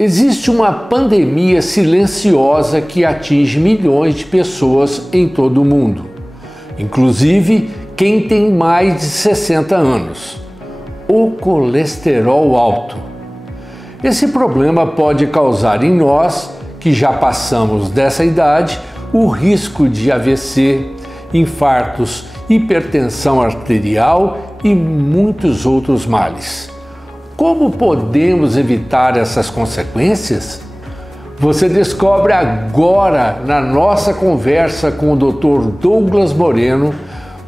Existe uma pandemia silenciosa que atinge milhões de pessoas em todo o mundo, inclusive quem tem mais de 60 anos: o colesterol alto. Esse problema pode causar em nós, que já passamos dessa idade, o risco de AVC, infartos, hipertensão arterial e muitos outros males. Como podemos evitar essas consequências? Você descobre agora na nossa conversa com o Dr. Douglas Moreno,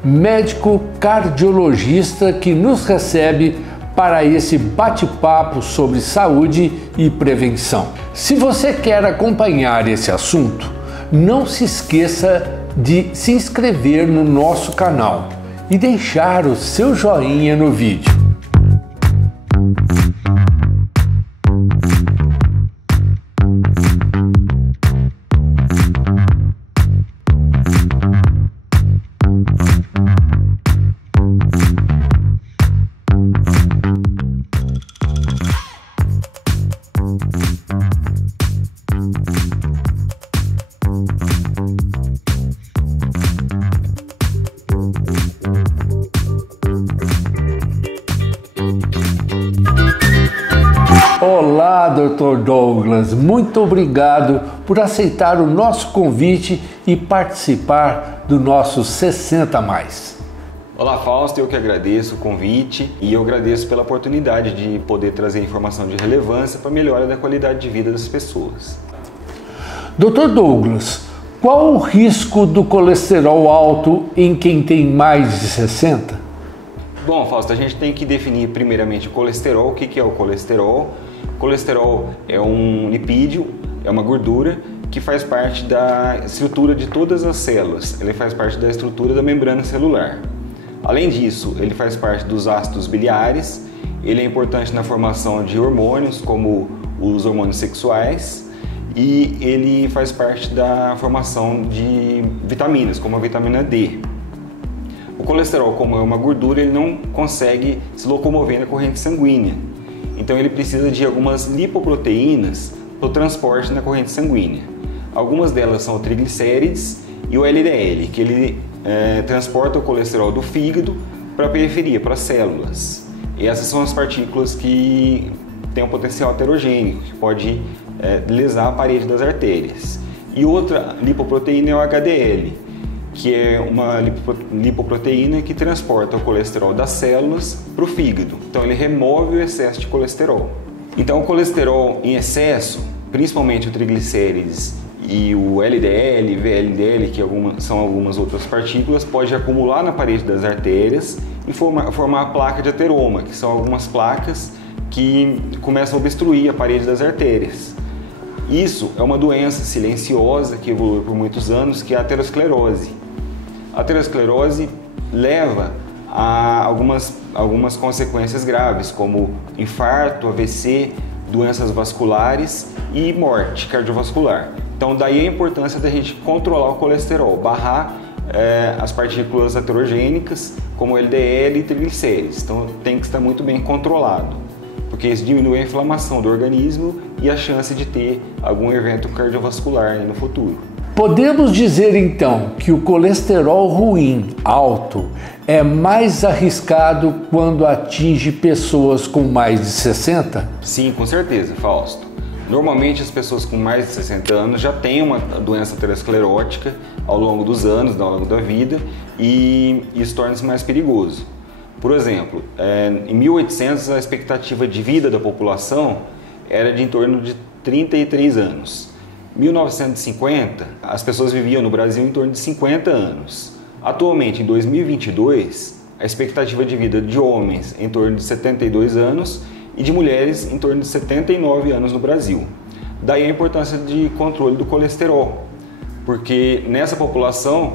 médico cardiologista que nos recebe para esse bate-papo sobre saúde e prevenção. Se você quer acompanhar esse assunto, não se esqueça de se inscrever no nosso canal e deixar o seu joinha no vídeo. Olá, Dr. Douglas, muito obrigado por aceitar o nosso convite e participar do nosso 60+. Olá, Fausto, eu que agradeço o convite e eu agradeço pela oportunidade de poder trazer informação de relevância para a melhora da qualidade de vida das pessoas. Dr. Douglas, qual o risco do colesterol alto em quem tem mais de 60? Bom, Fausto, a gente tem que definir primeiramente o colesterol. O que é o colesterol? O colesterol é um lipídio, é uma gordura que faz parte da estrutura de todas as células. Ele faz parte da estrutura da membrana celular. Além disso, ele faz parte dos ácidos biliares. Ele é importante na formação de hormônios, como os hormônios sexuais, e ele faz parte da formação de vitaminas, como a vitamina D. O colesterol, como é uma gordura, ele não consegue se locomover na corrente sanguínea. Então ele precisa de algumas lipoproteínas para o transporte na corrente sanguínea. Algumas delas são o triglicérides e o LDL, que ele transporta o colesterol do fígado para a periferia, para as células. E essas são as partículas que têm um potencial aterogênico, que pode lesar a parede das artérias. E outra lipoproteína é o HDL, que é uma lipoproteína que transporta o colesterol das células para o fígado. Então ele remove o excesso de colesterol. Então o colesterol em excesso, principalmente o triglicérides e o LDL, VLDL, que são algumas outras partículas, pode acumular na parede das artérias e formar a placa de ateroma, que são algumas placas que começam a obstruir a parede das artérias. Isso é uma doença silenciosa que evolui por muitos anos, que é a aterosclerose. A aterosclerose leva a algumas consequências graves, como infarto, AVC, doenças vasculares e morte cardiovascular. Então daí a importância da gente controlar o colesterol, barrar as partículas aterogênicas, como LDL e triglicérides. Então tem que estar muito bem controlado, porque isso diminui a inflamação do organismo e a chance de ter algum evento cardiovascular no futuro. Podemos dizer então que o colesterol ruim, alto, é mais arriscado quando atinge pessoas com mais de 60? Sim, com certeza, Fausto. Normalmente as pessoas com mais de 60 anos já têm uma doença aterosclerótica ao longo dos anos, ao longo da vida, e isso torna-se mais perigoso. Por exemplo, em 1800 a expectativa de vida da população era de em torno de 33 anos. Em 1950, as pessoas viviam no Brasil em torno de 50 anos. Atualmente, em 2022, a expectativa de vida de homens em torno de 72 anos e de mulheres em torno de 79 anos no Brasil. Daí a importância de controle do colesterol, porque nessa população,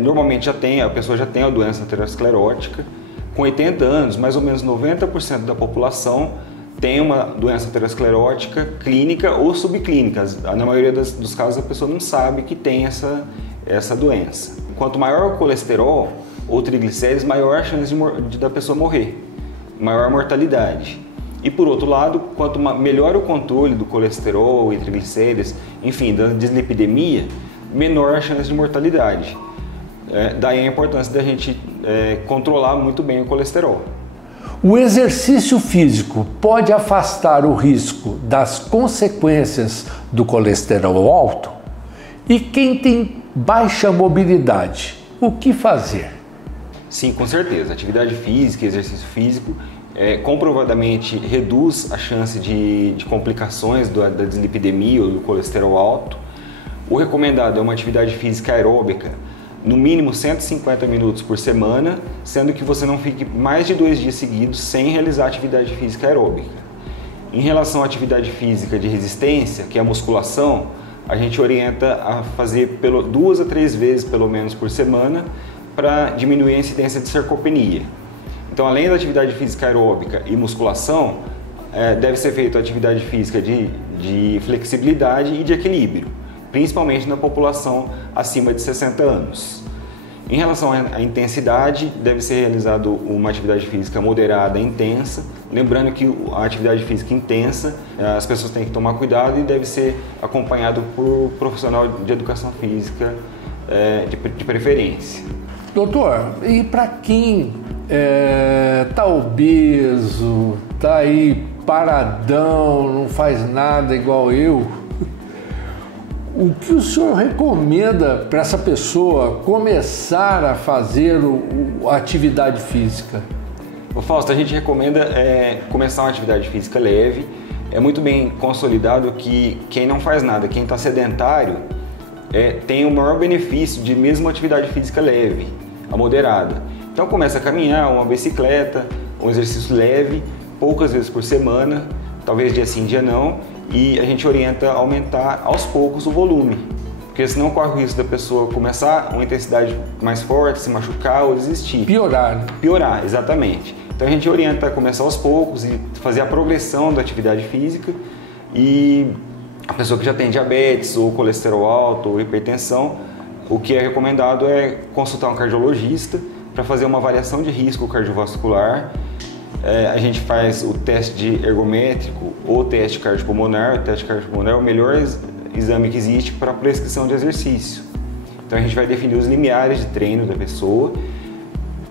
normalmente a pessoa já tem a doença aterosclerótica. Com 80 anos, mais ou menos 90% da população tem uma doença aterosclerótica clínica ou subclínica. Na maioria dos casos, a pessoa não sabe que tem essa doença. Quanto maior o colesterol ou triglicérides, maior a chance da pessoa morrer, maior a mortalidade. E por outro lado, quanto melhor o controle do colesterol e triglicéridos, enfim, da dislipidemia, menor a chance de mortalidade. Daí a importância da gente controlar muito bem o colesterol. O exercício físico pode afastar o risco das consequências do colesterol alto? E quem tem baixa mobilidade, o que fazer? Sim, com certeza. Atividade física e exercício físico comprovadamente reduz a chance de complicações da dislipidemia ou do colesterol alto. O recomendado é uma atividade física aeróbica, no mínimo 150 minutos por semana, sendo que você não fique mais de 2 dias seguidos sem realizar atividade física aeróbica. Em relação à atividade física de resistência, que é a musculação, a gente orienta a fazer 2 a 3 vezes pelo menos por semana para diminuir a incidência de sarcopenia. Então, além da atividade física aeróbica e musculação, deve ser feita atividade física de flexibilidade e de equilíbrio, principalmente na população acima de 60 anos. Em relação à intensidade, deve ser realizada uma atividade física moderada e intensa, lembrando que a atividade física intensa, as pessoas têm que tomar cuidado e deve ser acompanhado por profissional de educação física de preferência. Doutor, e para quem está obeso, está aí paradão, não faz nada igual eu, o que o senhor recomenda para essa pessoa começar a fazer a atividade física? Fausto, a gente recomenda começar uma atividade física leve. É muito bem consolidado que quem não faz nada, quem está sedentário, tem o maior benefício de mesmo atividade física leve, a moderada. Então começa a caminhar, uma bicicleta, um exercício leve, poucas vezes por semana, talvez dia sim, dia não, e a gente orienta a aumentar aos poucos o volume, porque senão corre o risco da pessoa começar uma intensidade mais forte, se machucar ou desistir. Piorar, né? Piorar, exatamente. Então a gente orienta a começar aos poucos e fazer a progressão da atividade física, e a pessoa que já tem diabetes ou colesterol alto ou hipertensão, o que é recomendado é consultar um cardiologista para fazer uma avaliação de risco cardiovascular. A gente faz o teste ergométrico ou teste cardiopulmonar. O teste cardiopulmonar é o melhor exame que existe para prescrição de exercício. Então a gente vai definir os limiares de treino da pessoa.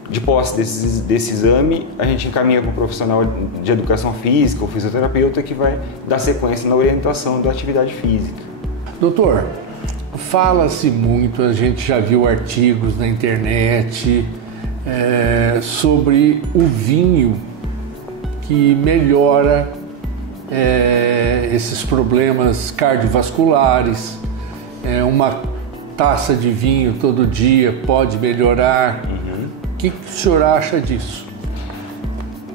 De posse desse exame, a gente encaminha para o profissional de educação física ou fisioterapeuta que vai dar sequência na orientação da atividade física. Doutor, fala-se muito, a gente já viu artigos na internet sobre o vinho que melhora esses problemas cardiovasculares. Uma taça de vinho todo dia pode melhorar. O que o senhor acha disso?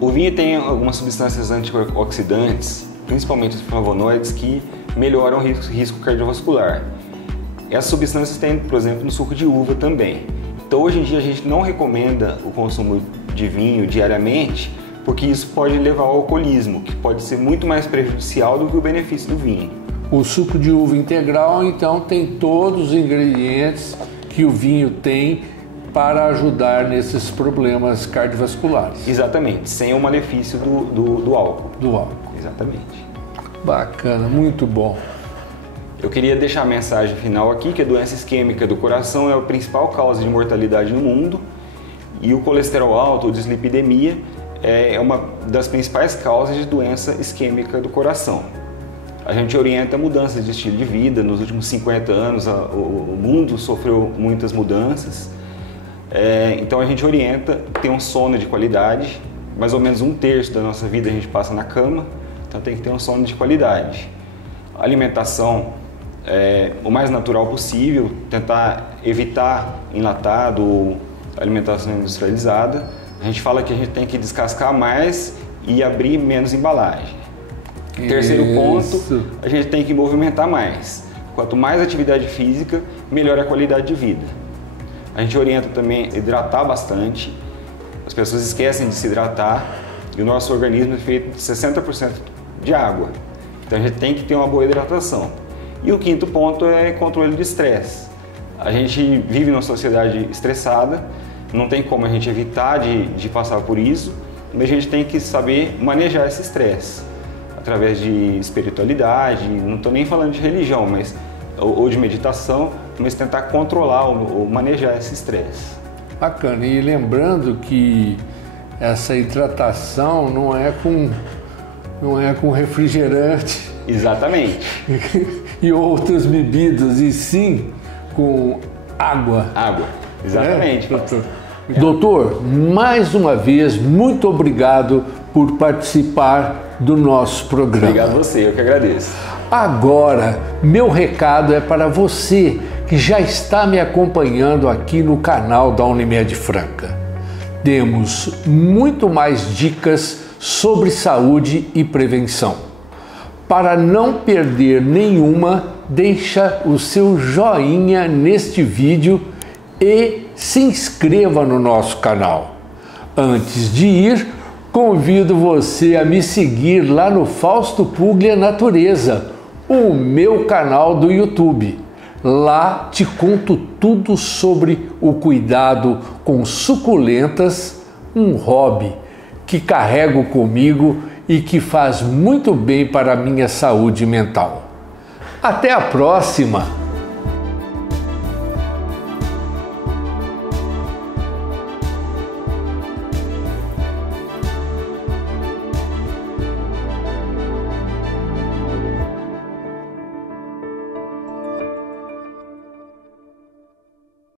O vinho tem algumas substâncias antioxidantes, principalmente os flavonoides, que melhoram o risco cardiovascular. Essas substâncias tem, por exemplo, no suco de uva também. Então, hoje em dia, a gente não recomenda o consumo de vinho diariamente, porque isso pode levar ao alcoolismo, que pode ser muito mais prejudicial do que o benefício do vinho. O suco de uva integral, então, tem todos os ingredientes que o vinho tem para ajudar nesses problemas cardiovasculares. Exatamente, sem o malefício do álcool. Do álcool. Exatamente. Bacana, muito bom. Eu queria deixar a mensagem final aqui, que a doença isquêmica do coração é a principal causa de mortalidade no mundo, e o colesterol alto, ou dislipidemia, é uma das principais causas de doença isquêmica do coração. A gente orienta a mudança de estilo de vida. Nos últimos 50 anos, o mundo sofreu muitas mudanças. Então a gente orienta ter um sono de qualidade. Mais ou menos 1/3 da nossa vida a gente passa na cama, então tem que ter um sono de qualidade. A alimentação o mais natural possível, tentar evitar enlatado ou alimentação industrializada. A gente fala que a gente tem que descascar mais e abrir menos embalagem. Terceiro ponto, a gente tem que movimentar mais. Quanto mais atividade física, melhor a qualidade de vida. A gente orienta também a hidratar bastante. As pessoas esquecem de se hidratar e o nosso organismo é feito de 60% de água. Então a gente tem que ter uma boa hidratação. E o quinto ponto é controle de estresse. A gente vive numa sociedade estressada, não tem como a gente evitar de passar por isso, a gente tem que saber manejar esse estresse através de espiritualidade, não estou nem falando de religião, mas ou de meditação, mas tentar controlar ou manejar esse estresse. Bacana. E lembrando que essa hidratação não é com refrigerante. Exatamente. E outras bebidas, e sim com água. Água, exatamente. Doutor? Doutor, mais uma vez, muito obrigado por participar do nosso programa. Obrigado a você, eu que agradeço. Agora, meu recado é para você que já está me acompanhando aqui no canal da Unimed Franca. Temos muito mais dicas sobre saúde e prevenção. Para não perder nenhuma, deixa o seu joinha neste vídeo e se inscreva no nosso canal. Antes de ir, convido você a me seguir lá no Fausto Puglia Natureza, o meu canal do YouTube. Lá te conto tudo sobre o cuidado com suculentas, um hobby que carrego comigo e que faz muito bem para a minha saúde mental. Até a próxima!